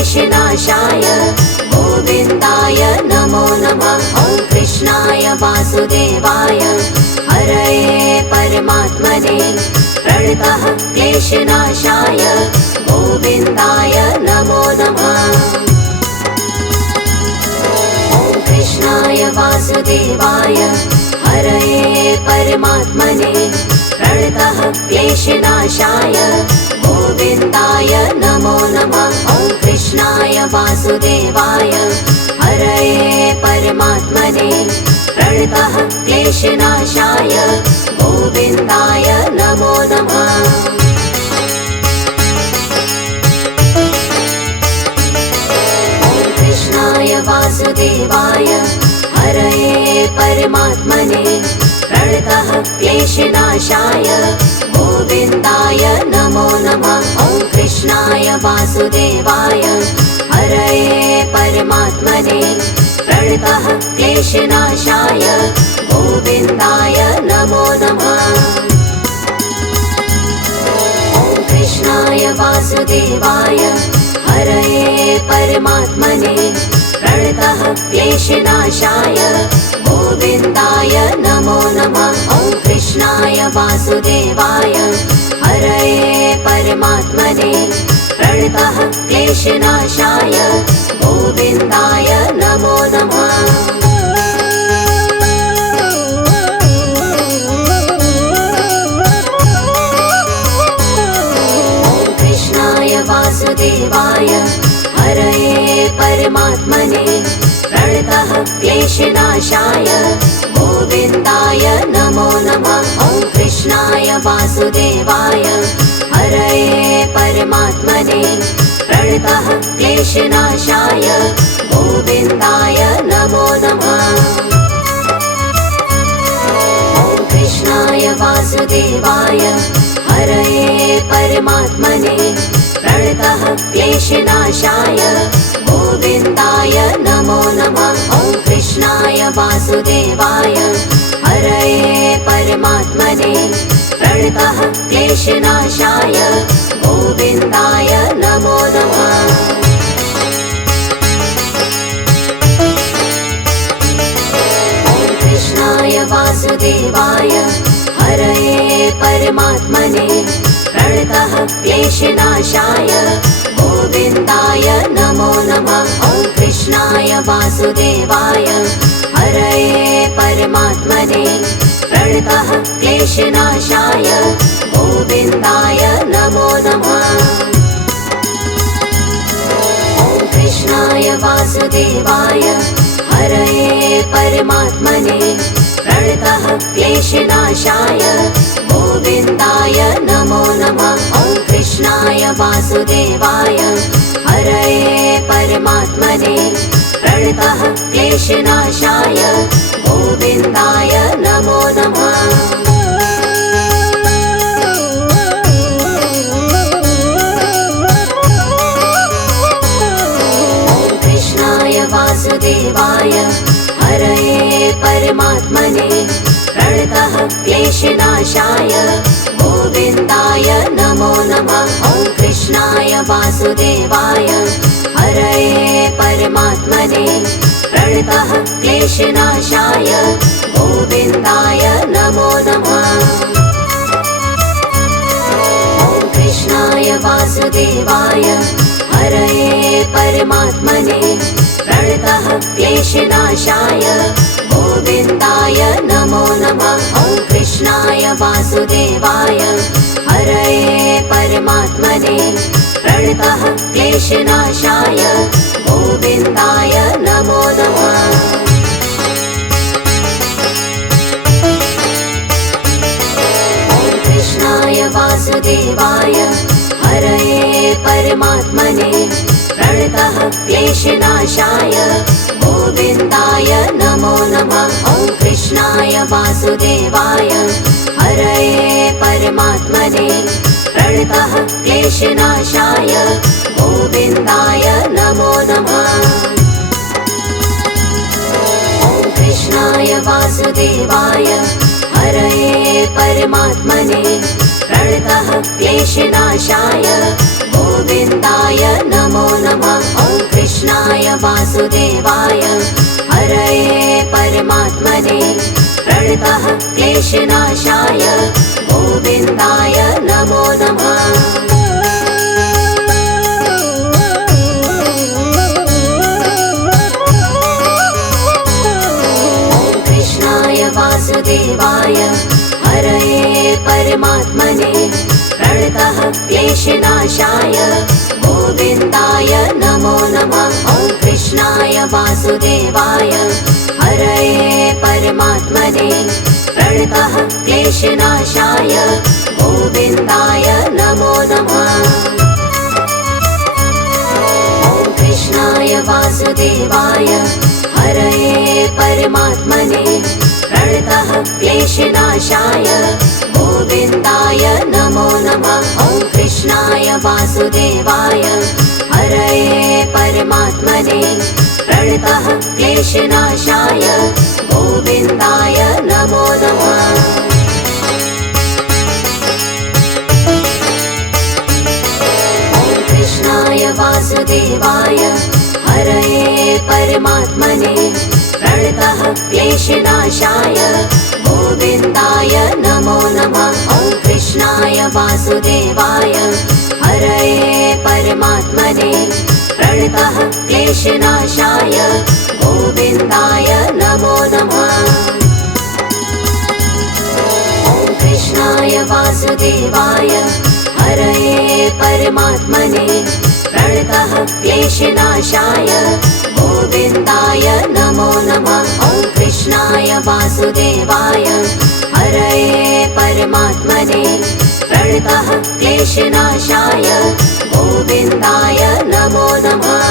क्लेशनाशाय गोविन्दाय नमो नमः। ॐ कृष्णाय वासुदेवाय हरये परमात्मने प्रणतः क्लेशनाशाय गोविन्दाय नमो नमः। ॐ कृष्णाय वासुदेवाय हरये परमात्मने प्रणतः क्लेशनाशाय गोविन्दाय नमो नमः। ॐ कृष्णाय वासुदेवाय हरये परमात्मने प्रणतः क्लेशनाशाय गोविन्दाय नमो नमः। ॐ कृष्णाय वासुदेवाय हरये परमात्मने प्रणतः क्लेशनाशाय गोविन्दाय नमो नमः। ॐ कृष्णाय वासुदेवाय हरये परमात्मने प्रणतः क्लेशनाशाय गोविन्दाय नमो नमः। ॐ कृष्णाय वासुदेवाय हरये परमात्मने प्रणतः क्लेशनाशाय गोविन्दाय नमो नमः। ॐ कृष्णाय वासुदेवाय हरये परमात्मने प्रणतः क्लेशनाशाय गोविन्दाय नमो नमः। ॐ कृष्णाय वासुदेवाय हरये परमात्मने प्रणतः क्लेशनाशाय गोविन्दाय नमो नमः। ॐ कृष्णाय वासुदेवाय हरये परमात्मने प्रणतः क्लेशनाशाय गोविन्दाय नमो नमः। ॐ कृष्णाय वासुदेवाय हरये परमात्मने प्रणतः क्लेशनाशाय गोविन्दाय नमो नमः। ॐ कृष्णाय वासुदेवाय हरये परमात्मने प्रणतः क्लेशनाशाय गोविन्दाय नमो नमः। ॐ कृष्णाय वासुदेवाय हरये परमात्मने प्रणतः क्लेशनाशाय गोविन्दाय नमो नमः। ॐ कृष्णाय वासुदेवाय हरये परमात्मने प्रणतः क्लेशनाशाय गोविन्दाय नमो नमः। ॐ कृष्णाय वासुदेवाय हरये परमात्मने प्रणतः क्लेशनाशाय गोविन्दाय नमो नमः। ॐ कृष्णाय वासुदेवाय हरये परमात्मने प्रणतः क्लेशनाशाय गोविन्दाय नमो नमः। ॐ कृष्णाय वासुदेवाय हरये परमात्मने प्रणतः क्लेशनाशाय गोविन्दाय नमो नमः। ॐ कृष्णाय वासुदेवाय हरये परमात्मने प्रणतः क्लेशनाशाय गोविन्दाय नमो नमः। ॐ कृष्णाय वासुदेवाय हरये परमात्मने प्रणतः क्लेशनाशाय गोविन्दाय नमो नमः। ॐ कृष्णाय वासुदेवाय हरये परमात्मने प्रणतः क्लेशनाशाय गोविन्दाय नमो नमः। ॐ कृष्णाय वासुदेवाय हरये परमात्मने प्रणतः क्लेशनाशाय गोविन्दाय नमो नमः। ॐ कृष्णाय वासुदेवाय हरये परमात्मने प्रणतः क्लेशनाशाय गोविन्दाय नमो नमः। ॐ कृष्णाय वासुदेवाय हरये परमात्मने प्रणतः क्लेशनाशाय गोविन्दाय नमो नमः। वासुदेवाय हरये परमात्मने प्रणतः क्लेशनाशाय गोविन्दाय नमो नमः। वासुदेवाय हरये परमात्मने प्रणतः क्लेशनाशाय गोविन्दाय नमो नमः। ॐ कृष्णाय वासुदेवाय हरये परमात्मने प्रणतः क्लेशनाशाय गोविन्दाय नमो नमः। ॐ कृष्णाय वासुदेवाय हरये परमात्मने प्रणतः क्लेशनाशाय गोविन्दाय नमो नमः। ॐ कृष्णाय वासुदेवाय हरये परमात्मने प्रणतः क्लेशनाशाय गोविन्दाय नमो नमः। ॐ कृष्णाय वासुदेवाय हरये परमात्मने प्रणतः क्लेशनाशाय गोविन्दाय नमो नमः। ॐ कृष्णाय वासुदेवाय हरये परमात्मने प्रणतः क्लेशनाशाय गोविन्दाय नमो नमः। ॐ कृष्णाय वासुदेवाय हरये परमात्मने प्रणतः क्लेशनाशाय गोविन्दाय नमो नमः। ॐ कृष्णाय वासुदेवाय हरये परमात्मने प्रणतः क्लेशनाशाय गोविन्दाय नमो नमः।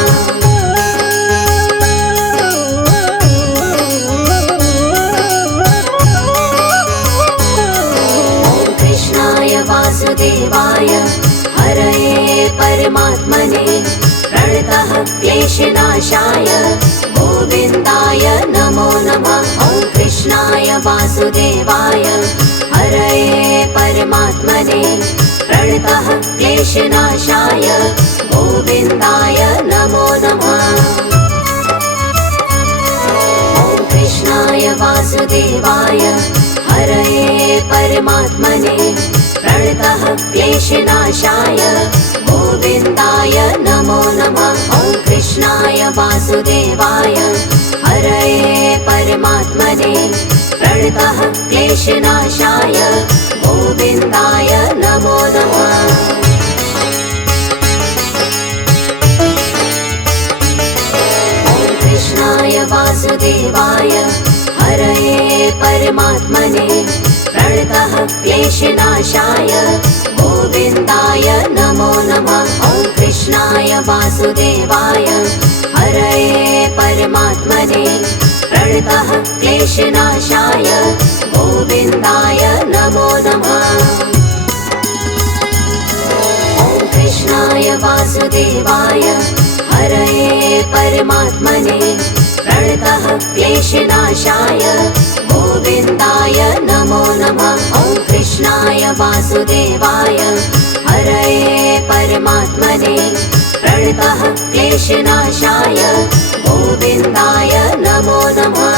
ॐ कृष्णाय वासुदेवाय हरये परमात्मने प्रणतः क्लेशनाशाय गोविन्दाय नमो नमः। ॐ कृष्णाय वासुदेवाय हरये परमात्मने प्रणतः क्लेशनाशाय गोविन्दाय नमो नमः। ॐ कृष्णाय वासुदेवाय हरये परमात्मने प्रणतः क्लेशनाशाय गोविन्दाय नमो नमः। ॐ कृष्णाय वासुदेवाय हरये परमात्मने प्रणतः क्लेशनाशाय गोविन्दाय नमो नमः। ॐ कृष्णाय वासुदेवाय हरये परमात्मने प्रणतः क्लेशनाशाय गोविन्दाय नमो नमः। ॐ कृष्णाय वासुदेवाय हरये परमात्मने प्रणतः क्लेशनाशाय गोविन्दाय नमो नमः। ॐ कृष्णाय वासुदेवाय हरये परमात्मने प्रणतः क्लेशनाशाय गोविन्दाय नमो नमः। ॐ कृष्णाय वासुदेवाय हरये परमात्मने प्रणतः क्लेशनाशाय गोविन्दाय नमो नमः।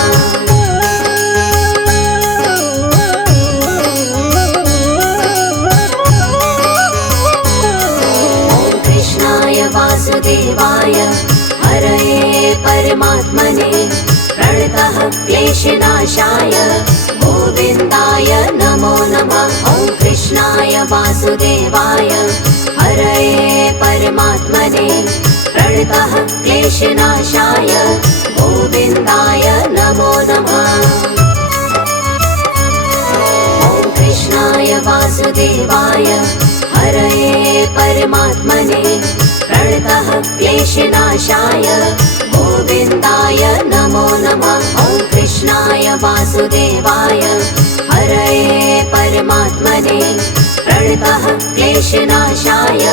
ॐ कृष्णाय वासुदेवाय हरये परमात्मने प्रणतः क्लेशनाशाय गोविन्दाय नमो नमः। ॐ कृष्णाय वासुदेवाय हरये परमात्मने प्रणतः क्लेशनाशाय गोविन्दाय नमो नमः। ॐ कृष्णाय वासुदेवाय हरये परमात्मने प्रणतः क्लेशनाशाय गोविन्दाय नमो नमः। ॐ कृष्णाय वासुदेवाय हरये परमात्मने प्रणतः क्लेशनाशाय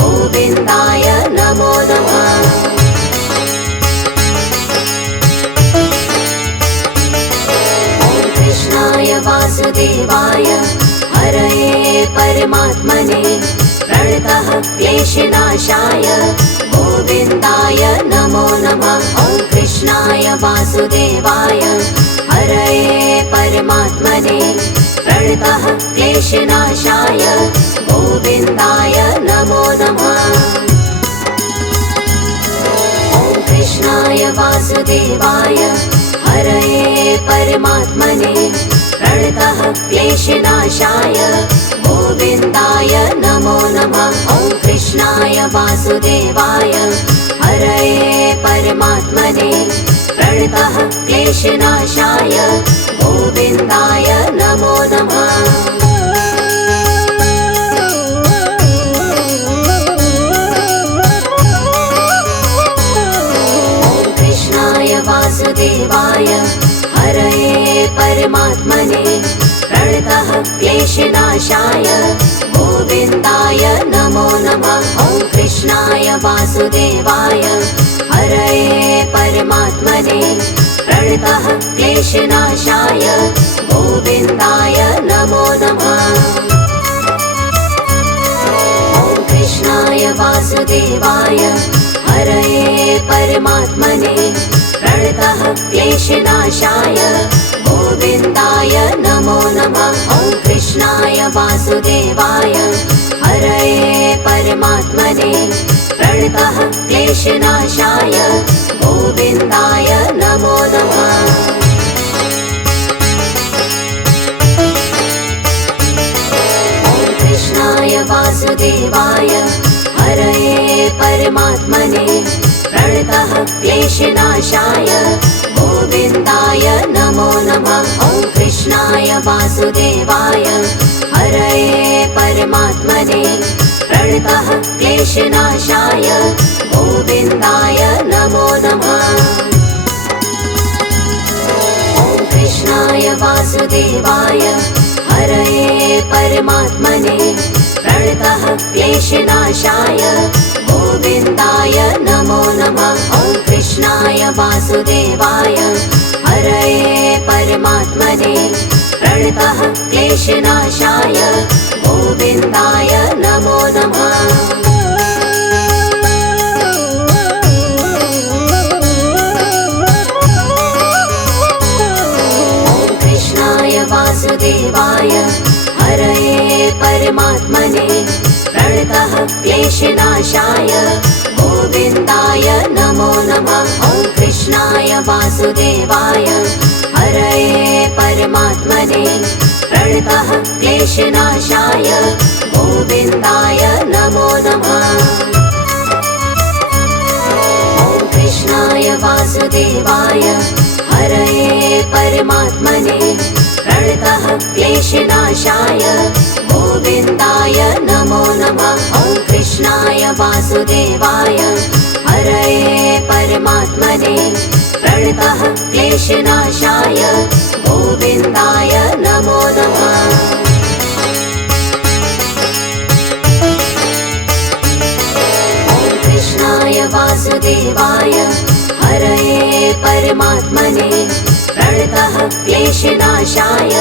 गोविन्दाय नमो नमः। ॐ कृष्णाय वासुदेवाय हरये परमात्मने प्रणतः क्लेशनाशाय गोविन्दाय नमो नमः। वासुदेवाय हरये परमात्मने प्रणतः क्लेशनाशाय गोविन्दाय नमो नमः। ॐ कृष्णाय वासुदेवाय हरये परमात्मने प्रणतः क्लेशनाशाय गोविन्दाय नमो नमः। ॐ कृष्णाय वासुदेवाय हरये परमात्मने प्रणतः क्लेशनाशाय गोविन्दाय नमो नमः। ॐ कृष्णाय वासुदेवाय हरये परमात्मने प्रणतः क्लेशनाशाय गोविन्दाय नमो नमः। ॐ कृष्णाय वासुदेवाय हरये परमात्मने प्रणतः क्लेशनाशाय गोविन्दाय नमो नमः। ॐ कृष्णाय वासुदेवाय हरये परमात्मने प्रणतः क्लेशनाशाय गोविन्दाय नमो नमः। ॐ कृष्णाय वासुदेवाय हरये परमात्मने प्रणतः क्लेशनाशाय गोविन्दाय नमो नमः। ॐ कृष्णाय वासुदेवाय हरये परमात्मने प्रणतः क्लेशनाशाय गोविन्दाय नमो नमः। ॐ कृष्णाय वासुदेवाय हरये परमात्मने प्रणतः क्लेशनाशाय गोविन्दाय नमो नमः। ॐ कृष्णाय वासुदेवाय हरये परमात्मने प्रणतः क्लेशनाशाय गोविन्दाय नमो नमः। ॐ कृष्णाय वासुदेवाय हरये परमात्मने प्रणतः क्लेशनाशाय गोविन्दाय नमो नमः। ॐ कृष्णाय वासुदेवाय हरये परमात्मने प्रणतः क्लेशनाशाय गोविन्दाय नमो नमः। ॐ कृष्णाय वासुदेवाय हरये परमात्मने प्रणतः क्लेशनाशाय गोविन्दाय नमो नमः। ॐ कृष्णाय वासुदेवाय हरये परमात्मने प्रणतः क्लेशनाशाय गोविन्दाय नमो नमः। ॐ कृष्णाय वासुदेवाय हरये परमात्मने प्रणतः क्लेशनाशाय गोविन्दाय नमो नमः। ॐ कृष्णाय वासुदेवाय हरये परमात्मने प्रणतः क्लेशनाशाय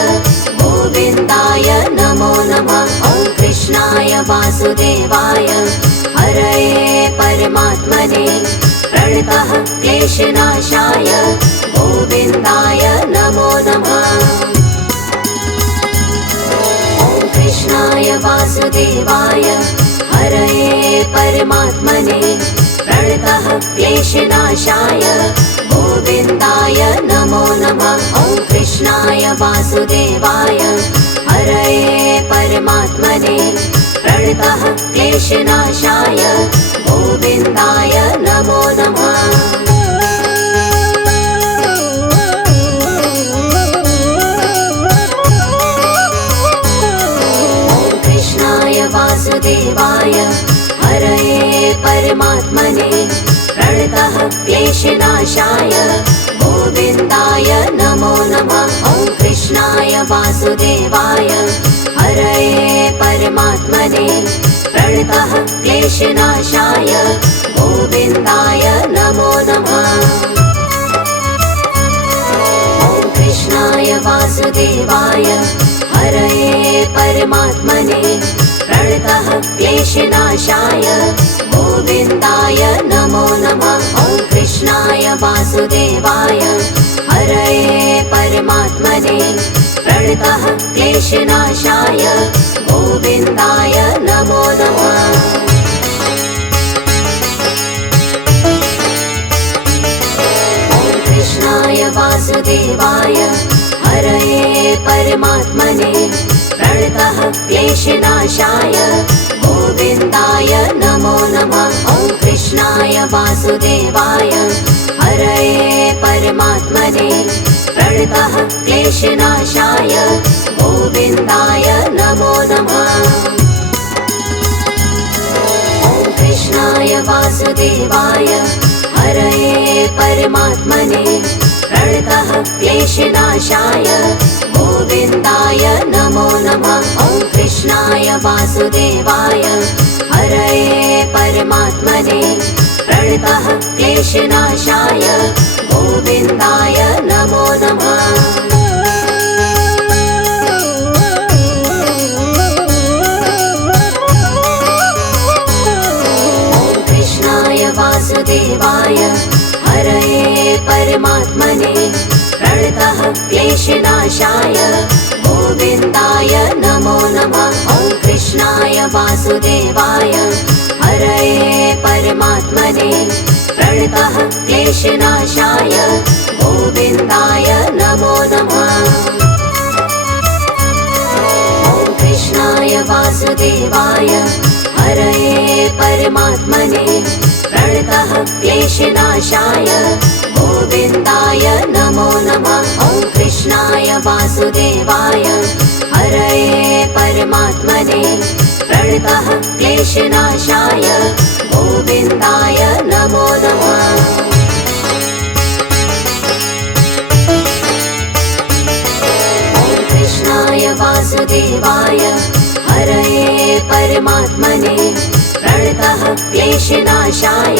गोविन्दाय नमो नमः। ॐ कृष्णाय वासुदेवाय हरये परमात्मने प्रणतः क्लेशनाशाय गोविन्दाय नमो नमः। ॐ कृष्णाय वासुदेवाय हरये परमात्मने प्रणतः क्लेशनाशाय गोविन्दाय नमो नमः। ॐ कृष्णाय वासुदेवाय हरये परमात्मने प्रणतः क्लेशनाशाय गोविन्दाय नमो नमः। ॐ कृष्णाय वासुदेवाय हरये परमात्मने प्रणतः क्लेशनाशाय गोविन्दाय नमो नमः। ॐ कृष्णाय वासुदेवाय हरये परमात्मने प्रणतः क्लेशनाशाय गोविन्दाय नमो नमः। ॐ कृष्णाय वासुदेवाय हरये परमात्मने प्रणतः क्लेशनाशाय गोविन्दाय नमो नमः। ॐ कृष्णाय वासुदेवाय क्लेशनाशाय गोविन्दाय नमो नमः। कृष्णाय वासुदेवाय हरये परमात्मने प्रणतः क्लेशनाशाय गोविन्दाय नमो नमः। ॐ कृष्णाय वासुदेवाय हरये परमात्मने प्रणतः क्लेशनाशाय गोविन्दाय नमो नमः। ॐ कृष्णाय वासुदेवाय हरये परमात्मने प्रणतः क्लेशनाशाय गोविन्दाय नमो नमः। ॐ कृष्णाय वासुदेवाय हरये परमात्मने प्रणतः क्लेशनाशाय गोविन्दाय नमो नमः। वासुदेवाय हरये परमात्मने प्रणतः क्लेशनाशाय गोविन्दाय नमो नमः। ॐ कृष्णाय वासुदेवाय हरये परमात्मने प्रणतः क्लेशनाशाय गोविन्दाय नमो नमः। ॐ कृष्णाय वासुदेवाय हरये परमात्मने प्रणतः क्लेशनाशाय गोविन्दाय नमो नमः। ॐ कृष्णाय वासुदेवाय हरये परमात्मने प्रणतः क्लेशनाशाय गोविन्दाय नमो नमः। ॐ कृष्णाय वासुदेवाय हरये परमात्मने प्रणतः क्लेशनाशाय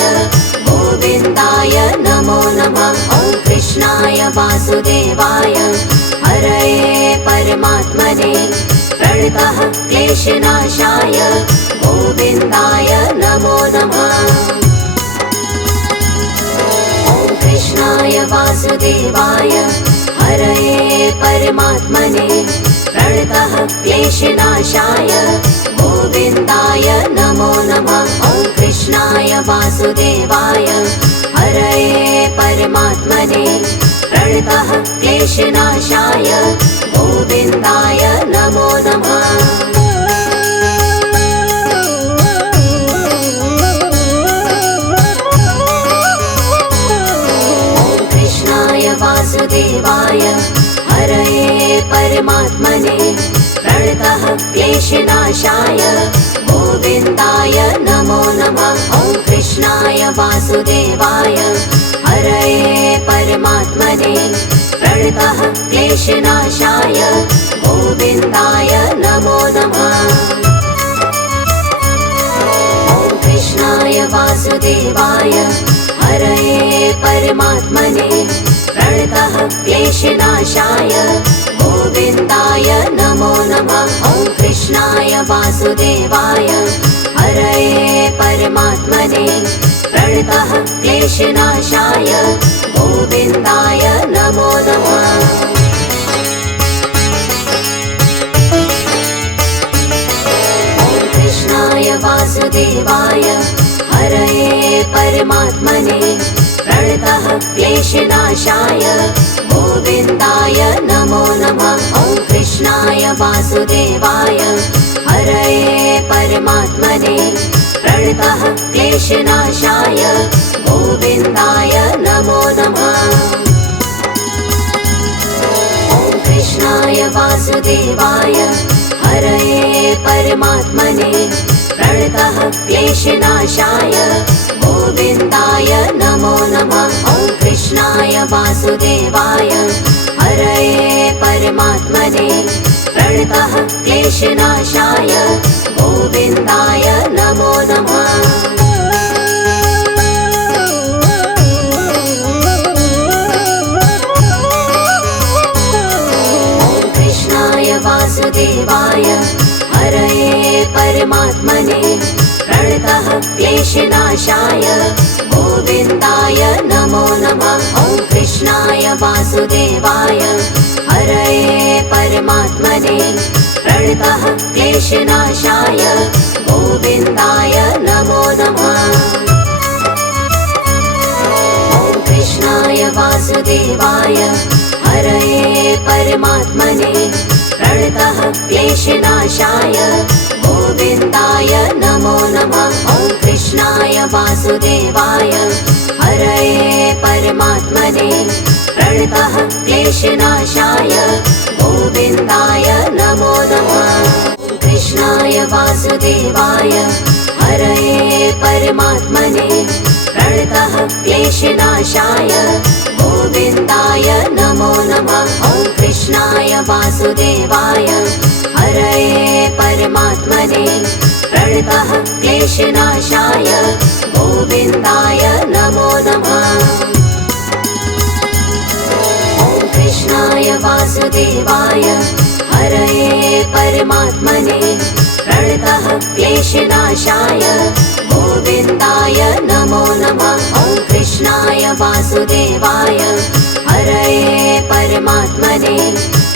गोविन्दाय नमो नमः। ॐ कृष्णाय वासुदेवाय हरये परमात्मने प्रणतः क्लेशनाशाय गोविन्दाय नमो नमः। ॐ कृष्णाय वासुदेवाय हरये परमात्मने प्रणतः क्लेशनाशाय गोविन्दाय नमो नमः। ॐ कृष्णाय वासुदेवाय हरये परमात्मने प्रणतः क्लेशनाशाय गोविन्दाय नमो नमः। ॐ कृष्णाय वासुदेवाय हरये परमात्मने प्रणतः क्लेशनाशाय गोविन्दाय नमो नमः। ॐ कृष्णाय वासुदेवाय हरये परमात्मने प्रणतः क्लेशनाशाय गोविन्दाय नमो नमः। ॐ कृष्णाय वासुदेवाय हरये परमात्मने प्रणतः क्लेशनाशाय गोविन्दाय नमो नमः। ॐ कृष्णाय वासुदेवाय हरये परमात्मने प्रणतः क्लेशनाशाय गोविन्दाय नमो नमः। ॐ कृष्णाय वासुदेवाय हरये परमात्मने प्रणतः क्लेशनाशाय गोविन्दाय नमो नमः। ॐ कृष्णाय वासुदेवाय हरये परमात्मने प्रणतः क्लेशनाशाय गोविन्दाय नमो नमः। ॐ कृष्णाय वासुदेवाय हरये परमात्मने प्रणतः क्लेशनाशाय गोविन्दाय नमो नमः। ॐ कृष्णाय वासुदेवाय हरये परमात्मने प्रणतः क्लेशनाशाय गोविन्दाय नमो नमः। ॐ कृष्णाय वासुदेवाय हरये परमात्मने प्रणतः क्लेशनाशाय गोविन्दाय नमो नमः। ॐ कृष्णाय वासुदेवाय हरये परमात्मने प्रणतः क्लेशनाशाय गोविन्दाय नमो नमः। ॐ कृष्णाय वासुदेवाय हरये परमात्मने प्रणतः क्लेशनाशाय गोविन्दाय नमो नमः। ॐ कृष्णाय वासुदेवाय हरये परमात्मने प्रणतः क्लेशनाशाय गोविन्दाय नमो नमः। ॐ कृष्णाय वासुदेवाय हरये परमात्मने प्रणतः क्लेशनाशाय गोविन्दाय नमो नमः। ॐ कृष्णाय वासुदेवाय हरये परमात्मने प्रणतः क्लेशनाशाय गोविन्दाय नमो नमः। ॐ कृष्णाय वासुदेवाय हरये परमात्मने प्रणतः क्लेशनाशाय गोविन्दाय नमो नमः। ॐ कृष्णाय वासुदेवाय हरये परमात्मने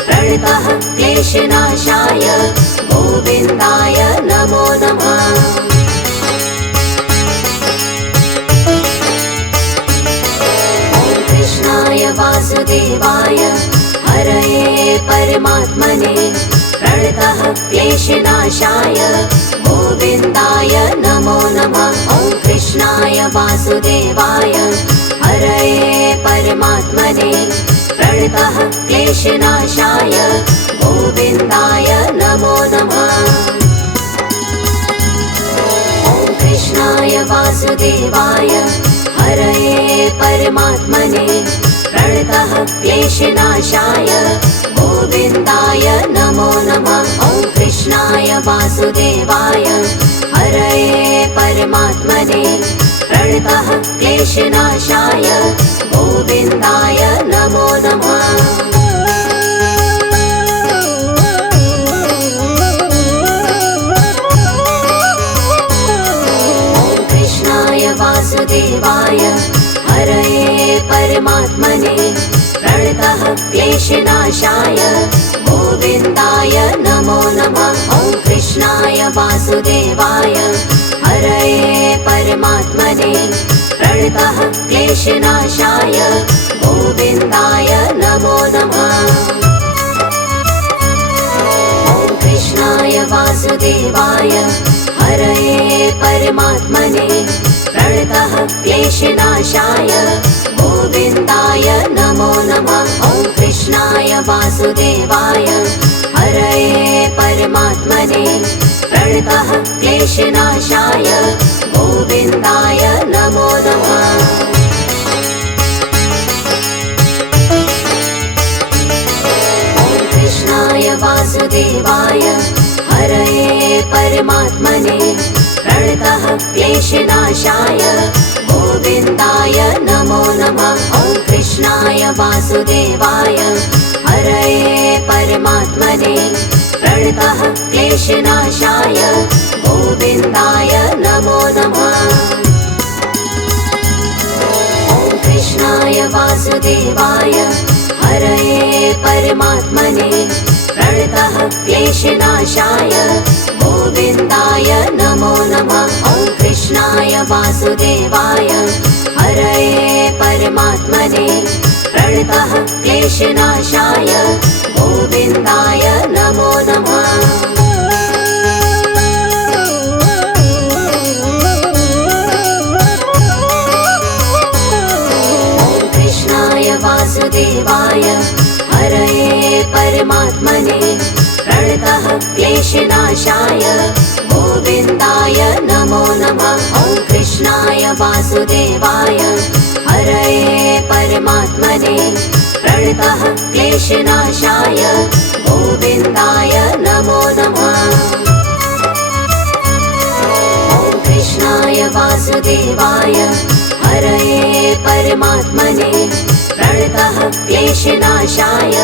प्रणतः क्लेशनाशाय गोविन्दाय नमो नमः। ॐ कृष्णाय वासुदेवाय हरये परमात्मने प्रणतः क्लेशनाशाय गोविन्दाय नमो नमः। ॐ कृष्णाय वासुदेवाय हरये परमात्मने प्रणतः क्लेशनाशाय गोविन्दाय नमो नमः। ॐ कृष्णाय वासुदेवाय हरये परमात्मने प्रणतः क्लेशनाशाय गोविन्दाय नमो नमः। ॐ कृष्णाय वासुदेवाय हरये परमात्मने प्रणतः क्लेशनाशाय गोविन्दाय नमो नमः। ॐ कृष्णाय वासुदेवाय हरये परमात्मने प्रणतः क्लेशनाशाय गोविन्दाय नमो नमः। ॐ कृष्णाय वासुदेवाय हरये परमात्मने प्रणतः क्लेशनाशाय गोविन्दाय नमो नमः। ॐ कृष्णाय वासुदेवाय हरये परमात्मने प्रणतः क्लेशनाशाय गोविन्दाय नमो नमः। ॐ कृष्णाय वासुदेवाय हरये परमात्मने प्रणतः क्लेशनाशाय गोविन्दाय नमो नमः। ॐ कृष्णाय वासुदेवाय हरये परमात्मने प्रणतः क्लेशनाशाय गोविन्दाय नमो नमः। ॐ कृष्णाय वासुदेवाय हरये परमात्मने प्रणतः क्लेशनाशाय गोविन्दाय नमो नमः। ॐ कृष्णाय वासुदेवाय हरये परमात्मने प्रणतः क्लेशनाशाय गोविन्दाय नमो नमः। ॐ कृष्णाय वासुदेवाय हरये परमात्मने प्रणतः क्लेशनाशाय गोविन्दाय नमो नमः। ॐ कृष्णाय वासुदेवाय हरये परमात्मने प्रणतः क्लेशनाशाय गोविन्दाय नमो नमः। ॐ कृष्णाय वासुदेवाय हरये परमात्मने प्रणतः क्लेशनाशाय गोविन्दाय नमो नमः। ॐ कृष्णाय वासुदेवाय हरये परमात्मने प्रणतः क्लेशनाशाय